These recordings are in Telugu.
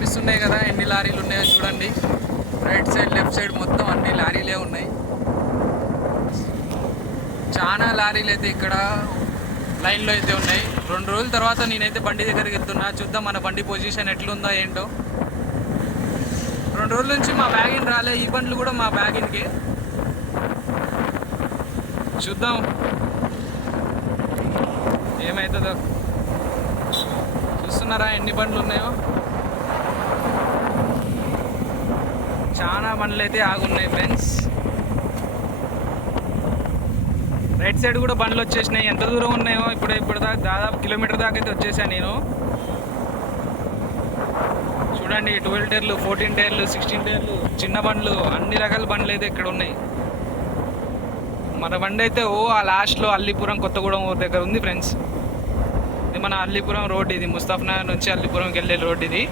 కనిపిస్తున్నాయి కదా ఎన్ని లారీలు ఉన్నాయో చూడండి. రైట్ సైడ్ లెఫ్ట్ సైడ్ మొత్తం అన్ని లారీలే ఉన్నాయి. చాలా లారీలు అయితే ఇక్కడ లైన్లో అయితే ఉన్నాయి. రెండు రోజుల తర్వాత నేనైతే బండి దగ్గరికి వెళ్తున్నా. చూద్దాం మన బండి పొజిషన్ ఎట్లుందో ఏంటో. రెండు రోజుల నుంచి మా బ్యాగిన్ రాలే. ఈ బండ్లు కూడా మా బ్యాగిన్కి చూద్దాం. ఏమవుతుందో చూస్తున్నారా ఎన్ని బండ్లు ఉన్నాయో? చాలా బండ్లు అయితే ఆగున్నాయి ఫ్రెండ్స్. రైట్ సైడ్ కూడా బండ్లు వచ్చేసినాయి. ఎంత దూరం ఉన్నాయో ఇప్పుడు ఇప్పుడు దాకా దాదాపు కిలోమీటర్ దాకా అయితే వచ్చేసాను నేను. చూడండి ట్వెల్వ్ టైర్లు ఫోర్టీన్ టైర్లు సిక్స్టీన్ టైర్లు చిన్న బండ్లు అన్ని రకాల బండ్లు అయితే ఇక్కడ ఉన్నాయి. మన బండి అయితే ఓ ఆ లాస్ట్లో అల్లిపురం కొత్తగూడెం దగ్గర ఉంది ఫ్రెండ్స్. ఇది మన అల్లిపురం రోడ్ ఇది ముస్తాఫ్నగర్ నుంచి అల్లిపురంకి వెళ్ళే రోడ్ ఇది.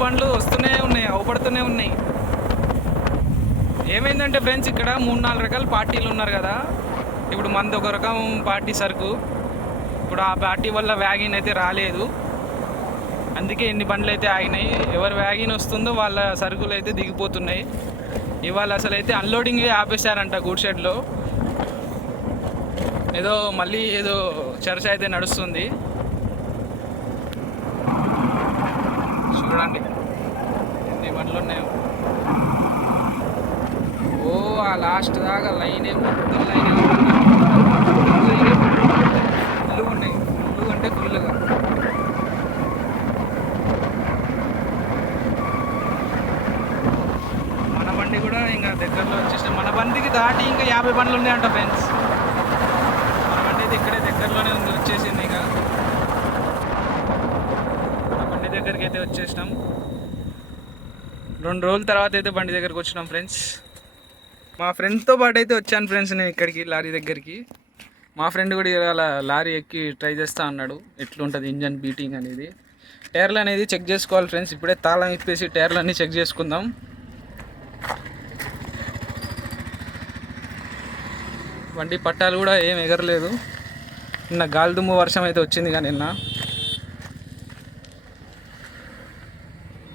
బండ్లు వస్తూనే ఉన్నాయి అవపడుతూనే ఉన్నాయి. ఏమైందంటే ఫ్రెండ్స్ ఇక్కడ మూడు నాలుగు రకాల పార్టీలు ఉన్నారు కదా. ఇప్పుడు మంది ఒక రకం పార్టీ సరుకు. ఇప్పుడు ఆ పార్టీ వల్ల వ్యాగిన్ అయితే రాలేదు. అందుకే ఎన్ని బండ్లు అయితే ఆగినాయి ఎవరు వ్యాగిన్ వస్తుందో వాళ్ళ సరుకులు అయితే దిగిపోతున్నాయి. ఇవాళ అసలు అయితే అన్లోడింగ్ ఆపేశారంట గూడ్ షెడ్లో. ఏదో మళ్ళీ ఏదో చర్చ అయితే నడుస్తుంది చూడండి ఎన్ని బండ్లు ఉన్నాయో ఓ ఆ లాస్ట్ దాకా లైనే మొత్తం లైనే ఫుల్గా ఉన్నాయి. ఫుల్ అంటే ఫుల్గా మన బండి కూడా ఇంకా దగ్గరలో వచ్చేసాం మన బండికి దాటి ఇంకా యాభై బండ్లు ఉన్నాయంట ఫ్రెండ్స్. మన బండి అయితే ఇక్కడే దగ్గరలోనే ఉంది వచ్చేసింది ఇంకా. మన బండి దగ్గరికి అయితే వచ్చేసినాం. రెండు రోజుల తర్వాత అయితే బండి దగ్గరికి వచ్చినాం ఫ్రెండ్స్. మా ఫ్రెండ్తో పాటు అయితే వచ్చాను ఫ్రెండ్స్ నేను ఇక్కడికి లారీ దగ్గరికి. మా ఫ్రెండ్ కూడా ఇలా లారీ ఎక్కి ట్రై చేస్తా అన్నాడు. ఎట్లుంటుంది ఇంజన్ బీటింగ్ అనేది. టైర్లు అనేది చెక్ చేసుకోవాలి ఫ్రెండ్స్ ఇప్పుడే తాళం ఇప్పేసి టైర్లు అన్నీ చెక్ చేసుకుందాం. బండి పట్టాలు కూడా ఏం ఎగరలేదు. నిన్న గాలిదుమ్ము వర్షం అయితే వచ్చింది కానీ నిన్న.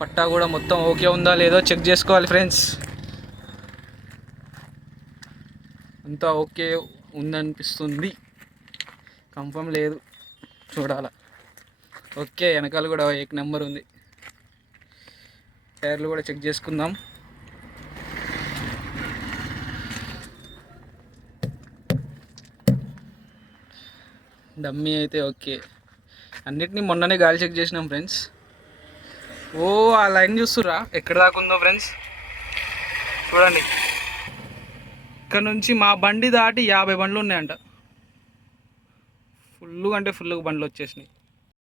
పట్టా కూడా మొత్తం ఓకే ఉందా లేదో చెక్ చేసుకోవాలి ఫ్రెండ్స్ అంతా ఓకే ఉందనిపిస్తుంది. కన్ఫర్మ్ లేదు. చూడాల. ఓకే వెనకాల కూడా ఏక్ నెంబర్ ఉంది. టైర్లు కూడా చెక్ చేసుకుందాం. డమ్మీ అయితే ఓకే. అన్నిటినీ మొన్ననే గాలి చెక్ చేసినాం ఫ్రెండ్స్. ఓ ఆ లైన్ చూస్తురా ఎక్కడ దాకా ఉందో ఫ్రెండ్స్? చూడండి. ఇక్కడ నుంచి మా బండి దాటి యాభై బండ్లు ఉన్నాయంట. ఫుల్గా అంటే ఫుల్ బండ్లు వచ్చేసినాయి.